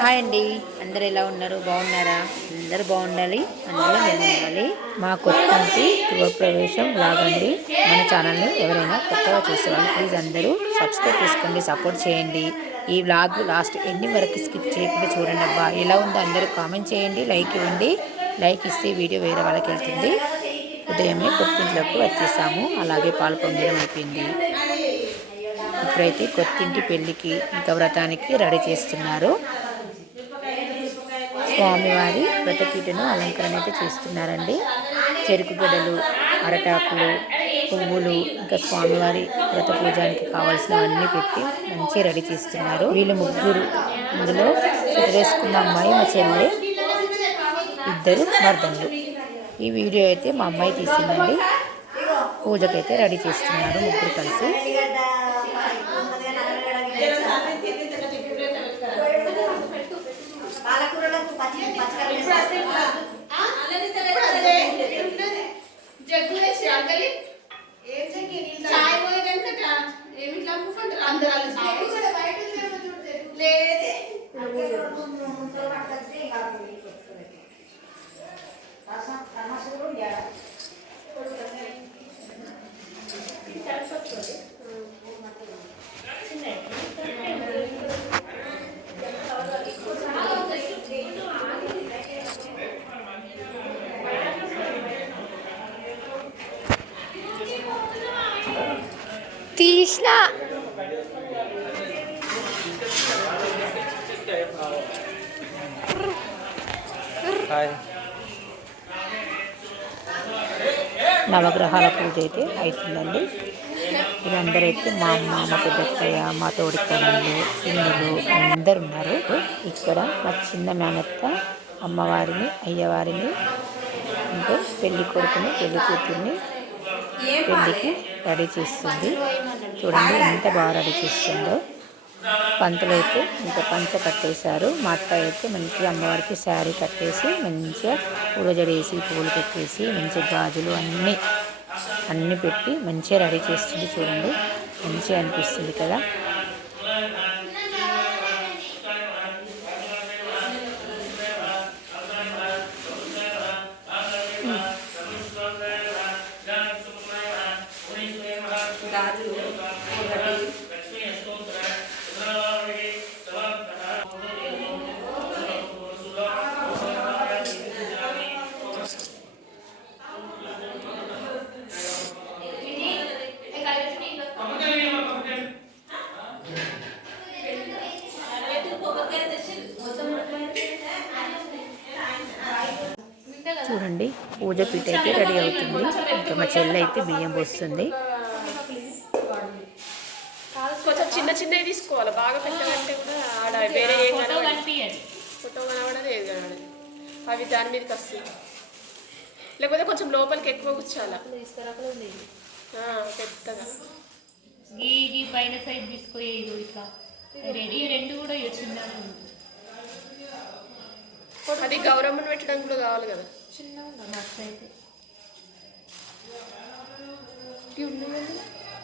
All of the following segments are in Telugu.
హాయ్ అండి. అందరు ఎలా ఉన్నారు? బాగున్నారా? అందరు బాగుండాలి. అందరూ మేము ఉండాలి? మా కొత్త గృహప్రవేశం లాగండి మన ఛానల్ని ఎవరైనా కొత్తగా చూసేవాళ్ళు ప్లీజ్ అందరూ సబ్స్క్రైబ్ చేసుకోండి సపోర్ట్ చేయండి. ఈ వ్లాగ్ లాస్ట్ ఎన్ని వరకు స్కిప్ చేయకుండా చూడండి అబ్బా. ఎలా ఉందో అందరూ కామెంట్ చేయండి లైక్ ఇవ్వండి. లైక్ ఇస్తే వీడియో వేరే వాళ్ళకి వెళ్తుంది. ఉదయమే కొత్తింట్లోకి వచ్చేసాము. అలాగే పాలు పొందడం అయిపోయింది. ఇప్పుడైతే కొత్తింటి పెళ్ళికి ఇంకా వ్రతానికి రెడీ చేస్తున్నారు. స్వామివారి వ్రతపీఠను అలంకరణ అయితే చేస్తున్నారండి. చెరుకు గడలు అరటాకులు పువ్వులు ఇంకా స్వామివారి వ్రత పూజానికి కావాల్సినవన్నీ పెట్టి మంచిగా రెడీ చేస్తున్నారు. వీళ్ళు ముగ్గురు ఇందులో వేసుకున్న అమ్మాయి మా చెల్లె ఇద్దరు మర్దన్లు. ఈ వీడియో అయితే మా అమ్మాయి తీసిందండి. పూజకైతే రెడీ చేస్తున్నారు ముగ్గురు కలిసి. జగ్గు తీసిన నవగ్రహాల పూజ అయితే అవుతుందండి వీళ్ళందరైతే మా అమ్మ మా పెద్దక్కయ్య మా తోడిక్కడలు పిన్నులు అందరు ఉన్నారు. ఇక్కడ మా చిన్న మేనత్త అమ్మవారిని అయ్యవారిని ఇంకా పెళ్ళి కొడుకుని పెళ్ళి కూతుర్ని పెళ్ళికి రెడీ చేస్తుంది. చూడండి ఎంత బాగా రెడీ చేస్తుందో పంతులు అయితే ఇంకా పంచ కట్టేశారు. మా అత్త అయితే మంచిగా అమ్మవారికి శారీ కట్టేసి మంచిగా పూలజడేసి పూలు పెట్టేసి మంచిగా గాజులు అన్నీ అన్నీ పెట్టి మంచిగా రెడీ చేస్తుంది చూడండి. మంచిగా అనిపిస్తుంది కదా. చూడండి పూజ పీట అయితే రెడీ అవుతుంది. ఇంకా మా చెల్లి అయితే బియ్యం పోస్తుంది కొంచెం చిన్న చిన్నవి తీసుకోవాలి. బాగా పెద్దగంటే కూడా ఆడ వేరే ఏం కనబడదు. ఫోటో కనబడదు ఏది కనబడదు. అవి దాని మీదకి వస్తాయి. లేకపోతే కొంచెం లోపలికి ఎక్కువ కూర్చోాలా పెద్దగా. ఈ ఈ పైన సైడ్ తీసుకోయే ఇది ఇట్లా. రెడీ రెండు కూడా ఉంది అది గౌరమ్మను పెట్టడానికి కూడా కావాలి కదా. మస్తు అయితే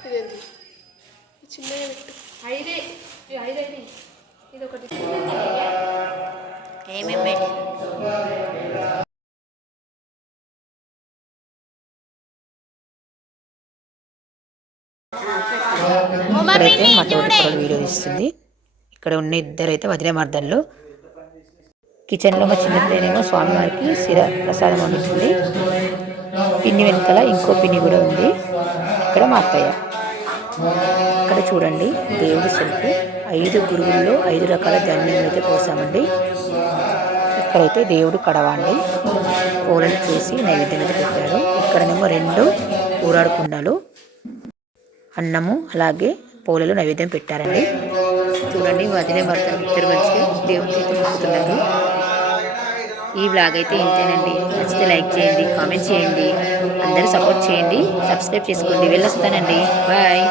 ఇదేంటి? చిన్నగా పెట్టు. ఐదే ఐదైతే ఇది ఒకటి ఏమేమి ఇక్కడైతే మా తోటి వీడియో తీస్తుంది. ఇక్కడ ఉన్న ఇద్దరైతే వదిలే మర్దన్లు కిచెన్లో మా చిన్నపిల్లనేమో స్వామివారికి శిర ప్రసాదం వండుతుంది. పిన్ని వెనకాల ఇంకో పిన్ని కూడా ఉంది. ఇక్కడ మా అత్తయ్య. ఇక్కడ చూడండి దేవుడి సెల్ఫ్ ఐదు గురువుల్లో ఐదు రకాల ధాన్యాలు అయితే పోసామండి ఇక్కడైతే దేవుడు కడవండి. పూలను చేసి నైవేద్యం అయితే పెట్టారు. ఇక్కడనేమో రెండు ఊరాడుకుండాలు అన్నము అలాగే పూలలు నైవేద్యం పెట్టారండి. చూడండి వదిలే భర్త ఇద్దరు మంచిగా దేవుడికి అయితే మొక్కుతున్నారు ఈ బ్లాగ్ అయితే ఇంతేనండి. నచ్చితే లైక్ చేయండి కామెంట్ చేయండి. అందరూ సపోర్ట్ చేయండి. సబ్స్క్రైబ్ చేసుకోండి. వెళ్ళొస్తానండి. బాయ్